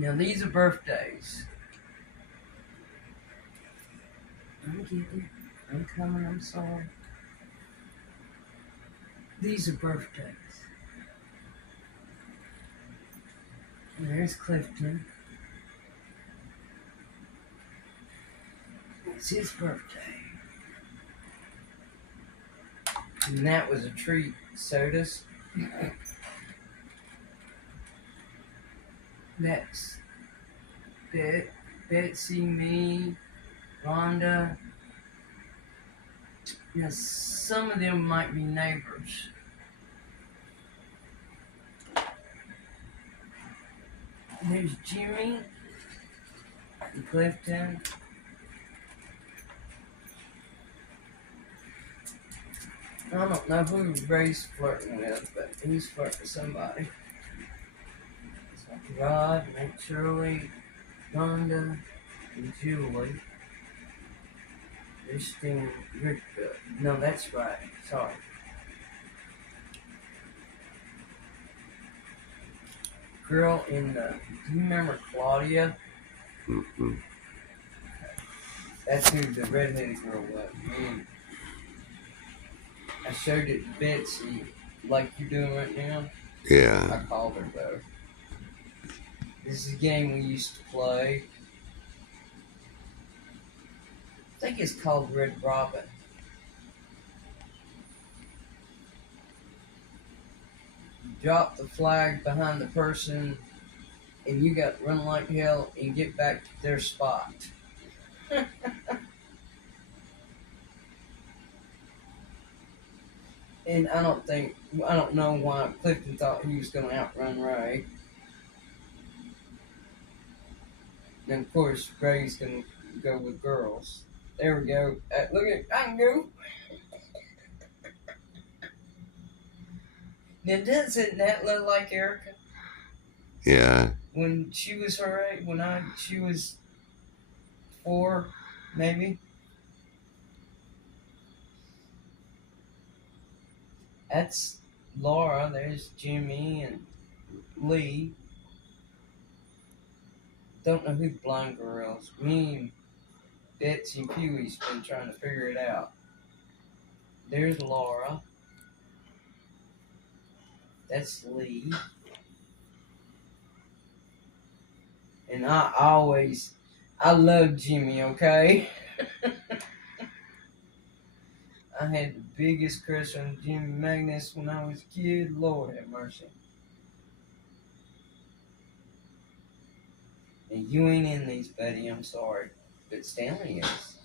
Now these are birthdays. I'm getting it. I'm coming. I'm sorry. These are birthdays. There's Clifton. It's his birthday. And that was a treat. Sodas. That's Betsy, me, Rhonda. Now, some of them might be neighbors. And there's Jimmy and Clifton. I don't know who Ray's flirting with, but he's flirting with somebody. It's like Rod, Aunt Shirley, Rhonda, and Julie. They're still Rick. No, that's right. Sorry. Girl in the. Do you remember Claudia? Mm-hmm. That's who the redheaded girl was. Man. I showed it to Betsy, like you're doing right now. Yeah. I called her though. This is a game we used to play. I think it's called Red Robin. You drop the flag behind the person, and you got to run like hell and get back to their spot. And I don't know why Clifton thought he was going to outrun Ray. And of course, Ray's going to go with girls. There we go. Look at, I can go. Now, doesn't that look like Erica? Yeah. When she was her age, she was 4, maybe. That's Laura. There's Jimmy and Lee. Don't know who the blind girl is. Me and Betsy and Pee-wee's been trying to figure it out. There's Laura. That's Lee. And I love Jimmy, okay? I had the biggest crush on Jimmy Magnus when I was a kid. Lord have mercy. And you ain't in these, buddy. I'm sorry. But Stanley is.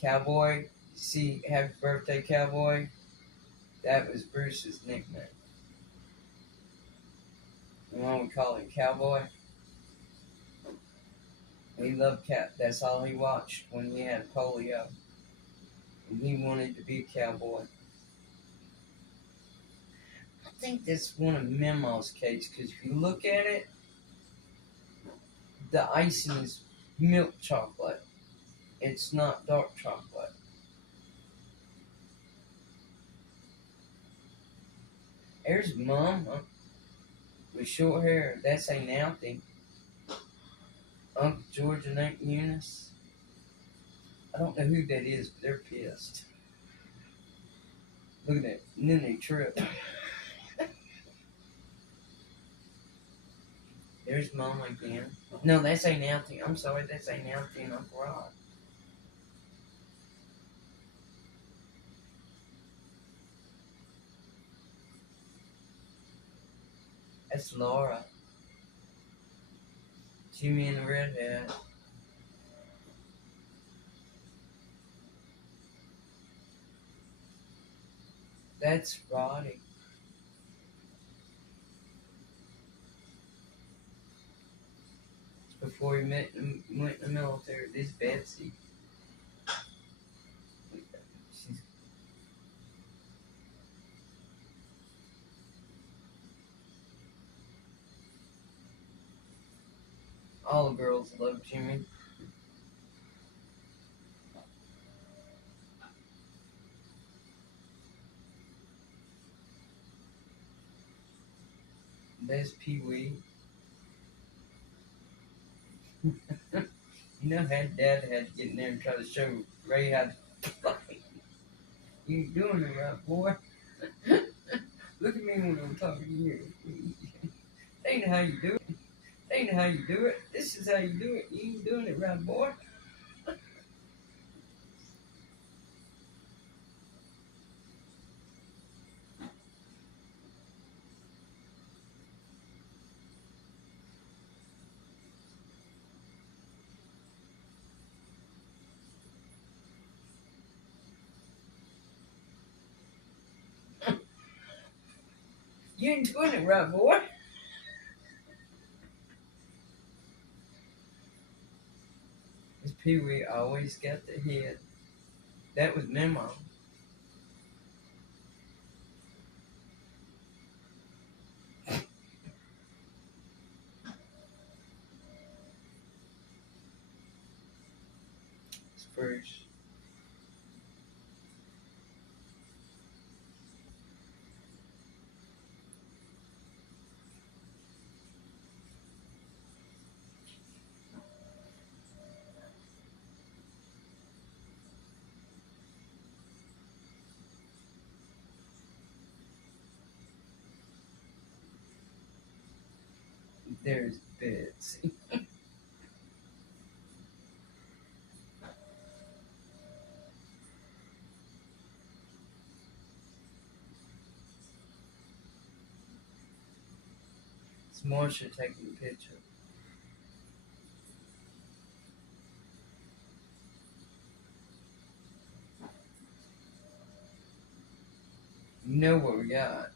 Cowboy. See, happy birthday, Cowboy. That was Bruce's nickname. You know we call him Cowboy? He loved cat. That's all he watched when he had polio. And he wanted to be a cowboy. I think that's one of Memo's cakes, because if you look at it, the icing is milk chocolate. It's not dark chocolate. There's Mom with short hair. That's Aunt Alfie. Uncle George and Aunt Eunice. I don't know who that is, but they're pissed. Look at that. And then they trip. There's Mom again. No, that's Aunt Alfie. I'm sorry, that's Aunt Alfie and Uncle Rod. That's Laura. Jimmy and the redhead. That's Roddy. Before he went in the military, this Betsy. She's all the girls love Jimmy. There's Pee Wee. You know, Dad had to get in there and try to show Ray how to play. You ain't doing it right, boy. Look at me when I'm talking to you. That ain't how you do it. That ain't how you do it. This is how you do it. You ain't doing it right, boy. You ain't doing it right, boy. This Pee Wee always got the head. That was Memo. Spruce. There's Betsy. It's Marsha taking the picture. You know what we got.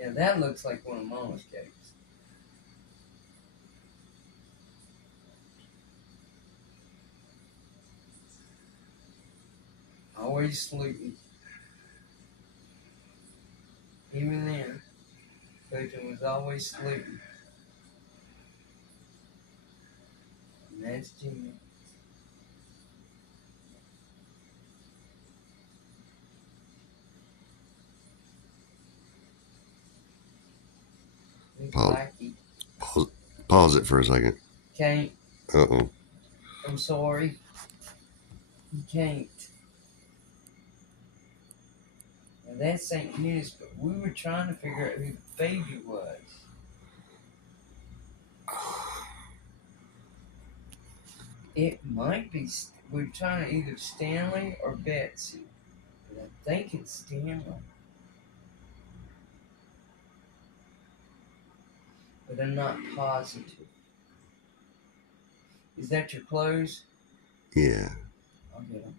Yeah, that looks like one of Mama's cakes. Always sleeping. Even then, Clayton was always sleeping. And that's Jimmy. Pause. Blackie. Pause it for a second. Can't. Uh-oh. I'm sorry. You can't. Now that's St. Eunice, but we were trying to figure out who the baby was. It might be. We're trying to either Stanley or Betsy. But I think it's Stanley. But I'm not positive. Is that your clothes? Yeah. I'll get them.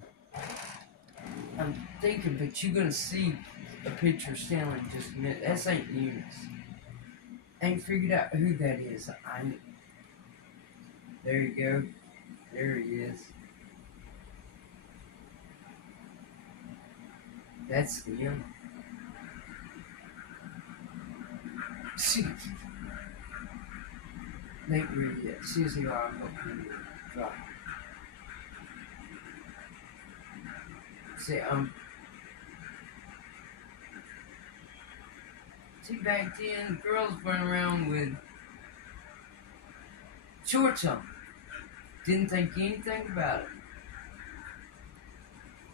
I'm thinking, but you're gonna see a picture of Stanley in just a minute. That's St. Eunice. I ain't figured out who that is. There you go. There he is. That's him. See, make ready yet. Susie, I'll help you drop. See, see back then, girls run around with shorts on. Didn't think anything about it.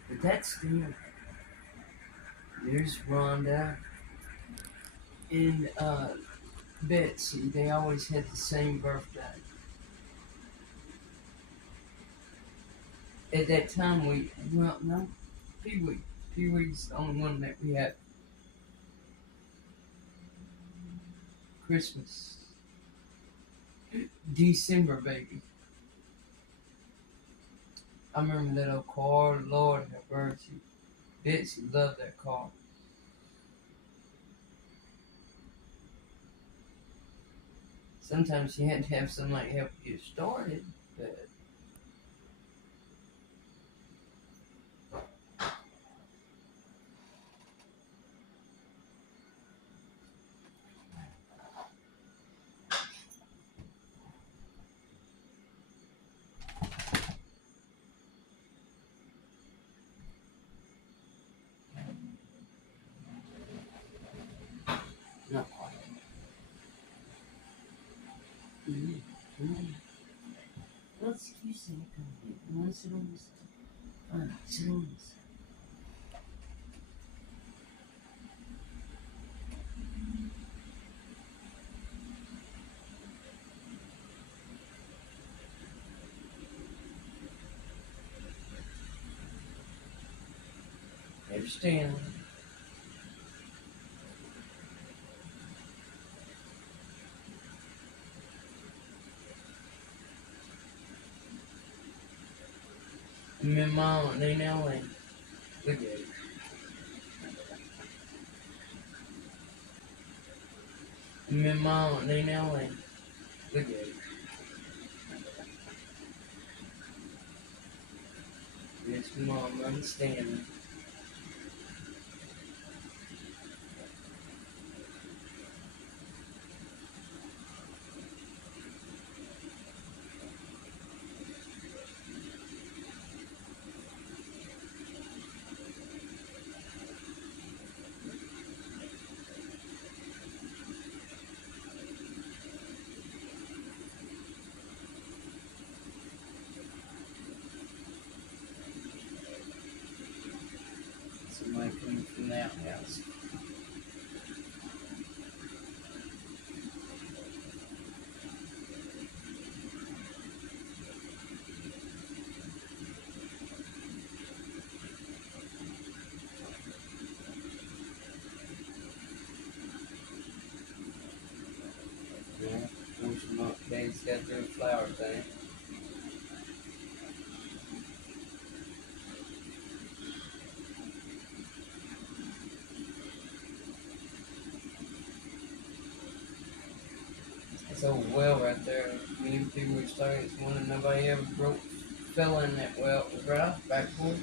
But that's them. There's Rhonda and Betsy. They always had the same birthday. At that time, no, Pee Wee. Pee Wee's the only one that we had. Christmas. December, baby. I remember that old car. Lord have mercy. Betsy loved that car. Sometimes she had to have somebody help get started, but excuse me. Come here. You want to sit on this side? Fine, sit on this side. Understand? Me and Mom, they know it. Look at it. Me and Mom, they know it. Look at it. Yes, Mom, understand. Somebody coming from the outhouse. Yeah, wish my kids got their flower thing. It's a well right there. Many people were starting this one and nobody ever fell in that well. It was right off the back porch.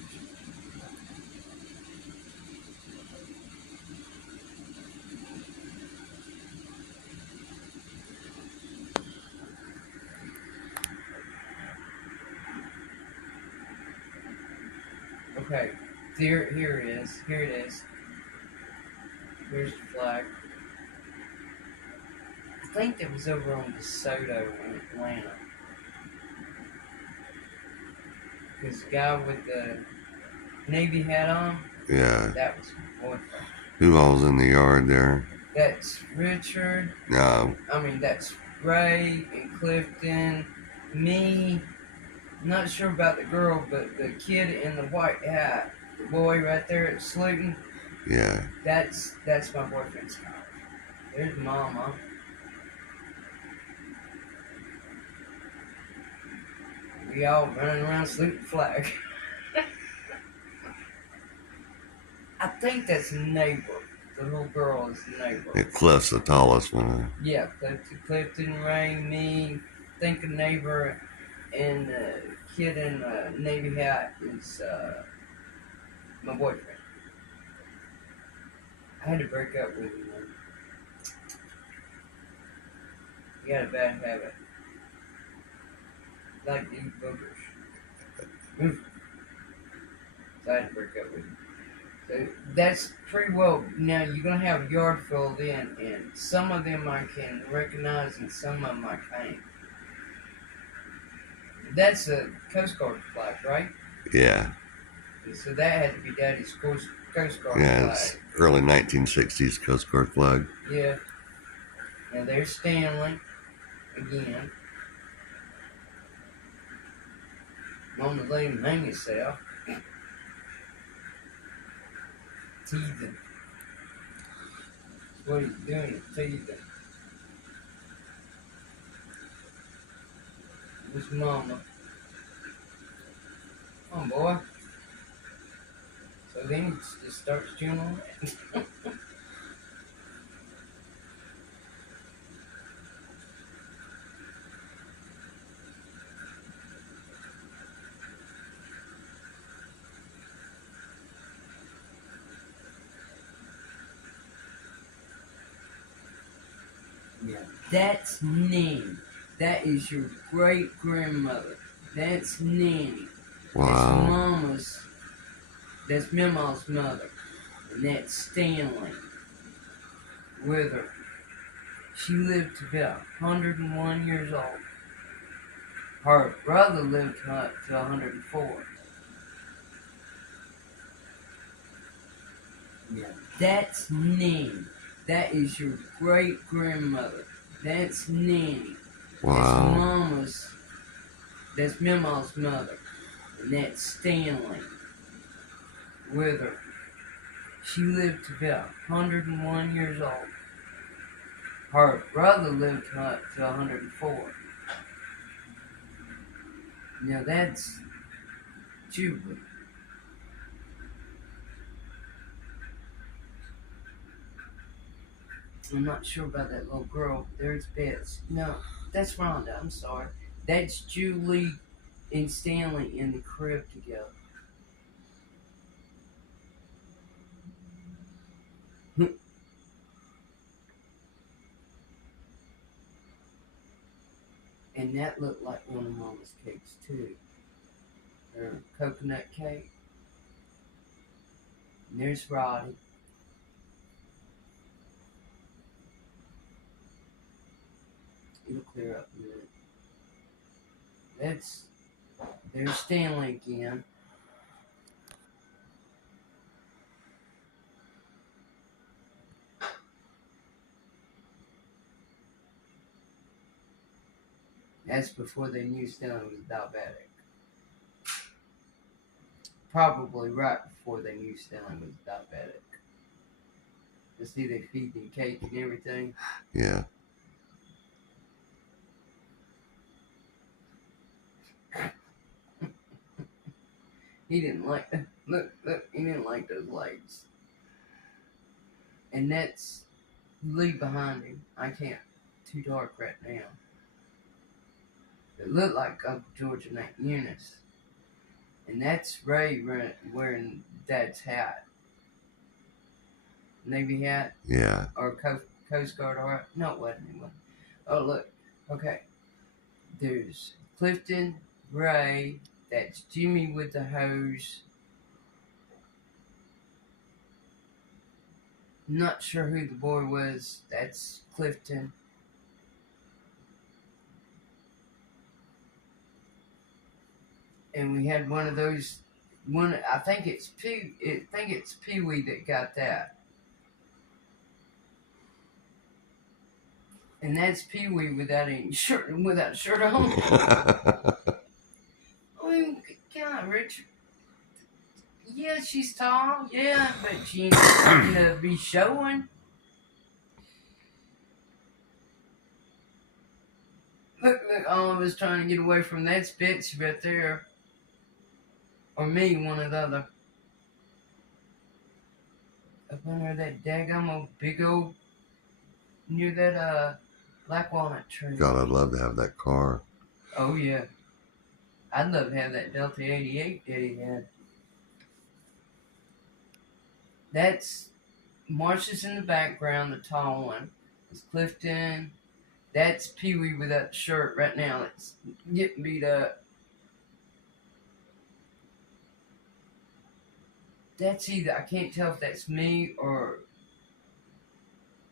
Okay, here it is. Here it is. Here's the flag. I think it was over on DeSoto in Atlanta. Because the guy with the Navy hat on, Yeah. that was my boyfriend. Who all's in the yard there? That's Richard. No. That's Ray and Clifton. Me. Not sure about the girl, but the kid in the white hat, the boy right there at Sluton. Yeah. That's my boyfriend's car. There's Mama. We all running around Sluton flag. I think that's neighbor. The little girl is neighbor. Yeah, Cliff's the tallest one. Yeah, Clifton, Ray, me, think a neighbor, and the kid in the Navy hat is my boyfriend. I had to break up with him. He had a bad habit. Like to eat boogers. So I had to break up with him. So that's pretty well. Now you're gonna have a yard filled in, and some of them I can recognize, and some of them I can't. That's a Coast Guard flag, right? Yeah. So that had to be Daddy's Coast Guard Yeah, flag. it's early 1960s Coast Guard flag. Yeah. Now there's Stanley again. Mama let him hang himself. Teething. What he's doing is teething. This Mama. Come on, boy. So then he just starts chewing on it. Yeah, that's Nanny. That is your great grandmother. That's Nanny. Wow. That's Mama's mother. And that's Stanley with her. She lived to be 101 years old. Her brother lived up to 104. Yeah, that's Nanny. That is your great grandmother. That's Nanny. That's Wow. Mama's. That's Mama's mother. And that's Stanley with her. She lived to be 101 years old. Her brother lived up to 104. Now that's Julie. I'm not sure about that little girl. There's Bess. No, that's Rhonda. I'm sorry. That's Julie and Stanley in the crib together. And that looked like one of Mama's cakes too. Her coconut cake. And there's Roddy. It'll clear up a minute. There's Stanley again. That's before they knew Stanley was diabetic. Probably right before they knew Stanley was diabetic. You see, they feed him cake and everything. Yeah. He didn't like. Look, he didn't like those lights. And that's Lee behind him. I can't. Too dark right now. It looked like Uncle George and Aunt Eunice. And that's Ray wearing Dad's hat. Navy hat. Yeah. Or Coast Guard hat. No, it wasn't. It wasn't. Oh, look. Okay. There's Clifton, Ray. That's Jimmy with the hose. Not sure who the boy was. That's Clifton. And we had one of those. I think it's Pee Wee that got that. And that's Pee Wee without shirt on. I mean, God, Richard. Yeah, she's tall. Yeah, but she ain't something to be showing. Look, all of us trying to get away from that Betsy right there. Or me, one or the other. Up under that daggum old big old, near that black walnut tree. God, I'd love to have that car. Oh yeah. I'd love to have that Delta 88 Daddy had. That's Marsha's in the background, the tall one. It's Clifton. That's Pee Wee without the shirt right now. That's getting beat up. That's either, I can't tell if that's me or.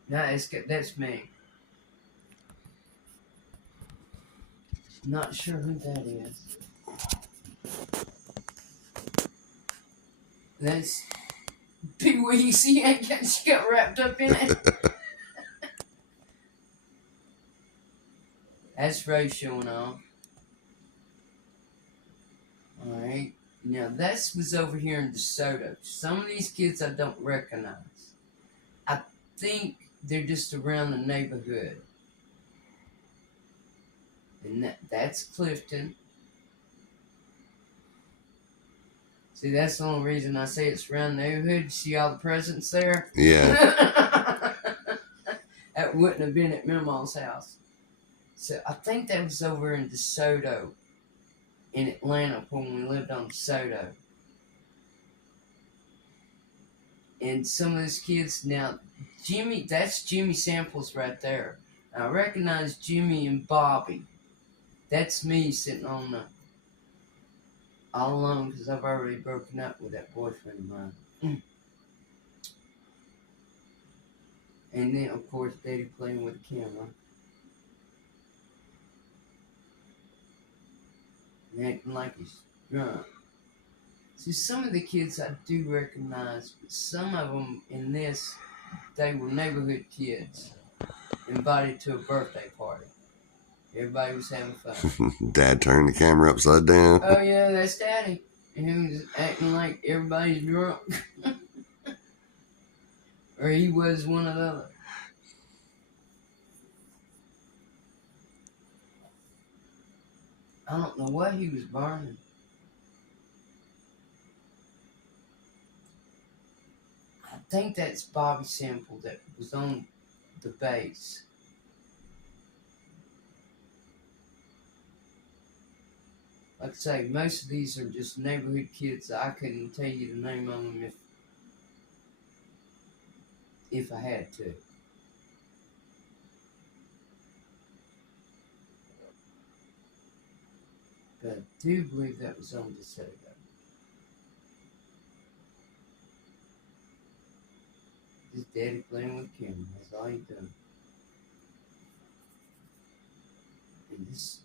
No, that's me. Not sure who that is. That's Pee Wee. See, she got wrapped up in it. That's Ray showing off. Alright. Now, this was over here in DeSoto. Some of these kids I don't recognize. I think they're just around the neighborhood. And that's Clifton. See, that's the only reason I say it's around the neighborhood. You see all the presents there? Yeah. That wouldn't have been at Mama's house. So I think that was over in DeSoto, in Atlanta, when we lived on DeSoto. And some of those kids now, Jimmy, that's Jimmy Samples right there. I recognize Jimmy and Bobby. That's me sitting on the all alone because I've already broken up with that boyfriend of mine. And then, of course, Daddy playing with the camera. and acting like he's drunk. See, some of the kids I do recognize, but some of them in this, they were neighborhood kids invited to a birthday party. Everybody was having fun. Dad turned the camera upside down. Oh yeah, that's Daddy. And he was acting like everybody's drunk. Or he was one of the other. I don't know what he was burning. I think that's Bobby Sample that was on the bass. Like I say, most of these are just neighborhood kids. I couldn't tell you the name of them if I had to. But I do believe that was on DeSoto. Just Daddy playing with the camera. That's all he done. And this.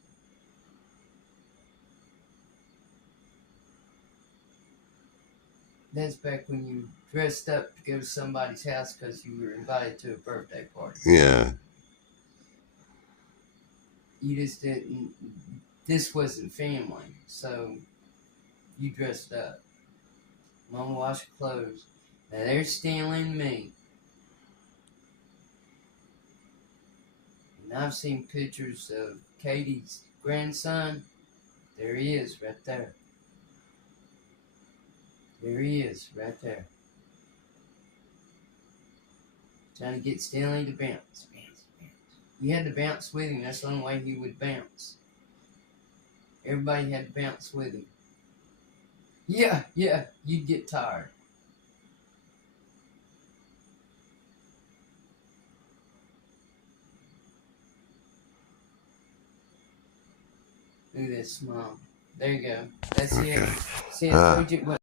That's back when you dressed up to go to somebody's house because you were invited to a birthday party. Yeah. You just didn't. This wasn't family, so you dressed up. Mama washed your clothes. Now there's Stanley and me. And I've seen pictures of Katie's grandson. There he is, right there. There he is, right there. Trying to get Stanley to bounce. You had to bounce with him. That's the only way he would bounce. Everybody had to bounce with him. Yeah, you'd get tired. Look at that smile. There you go. That's it. See, I told you what.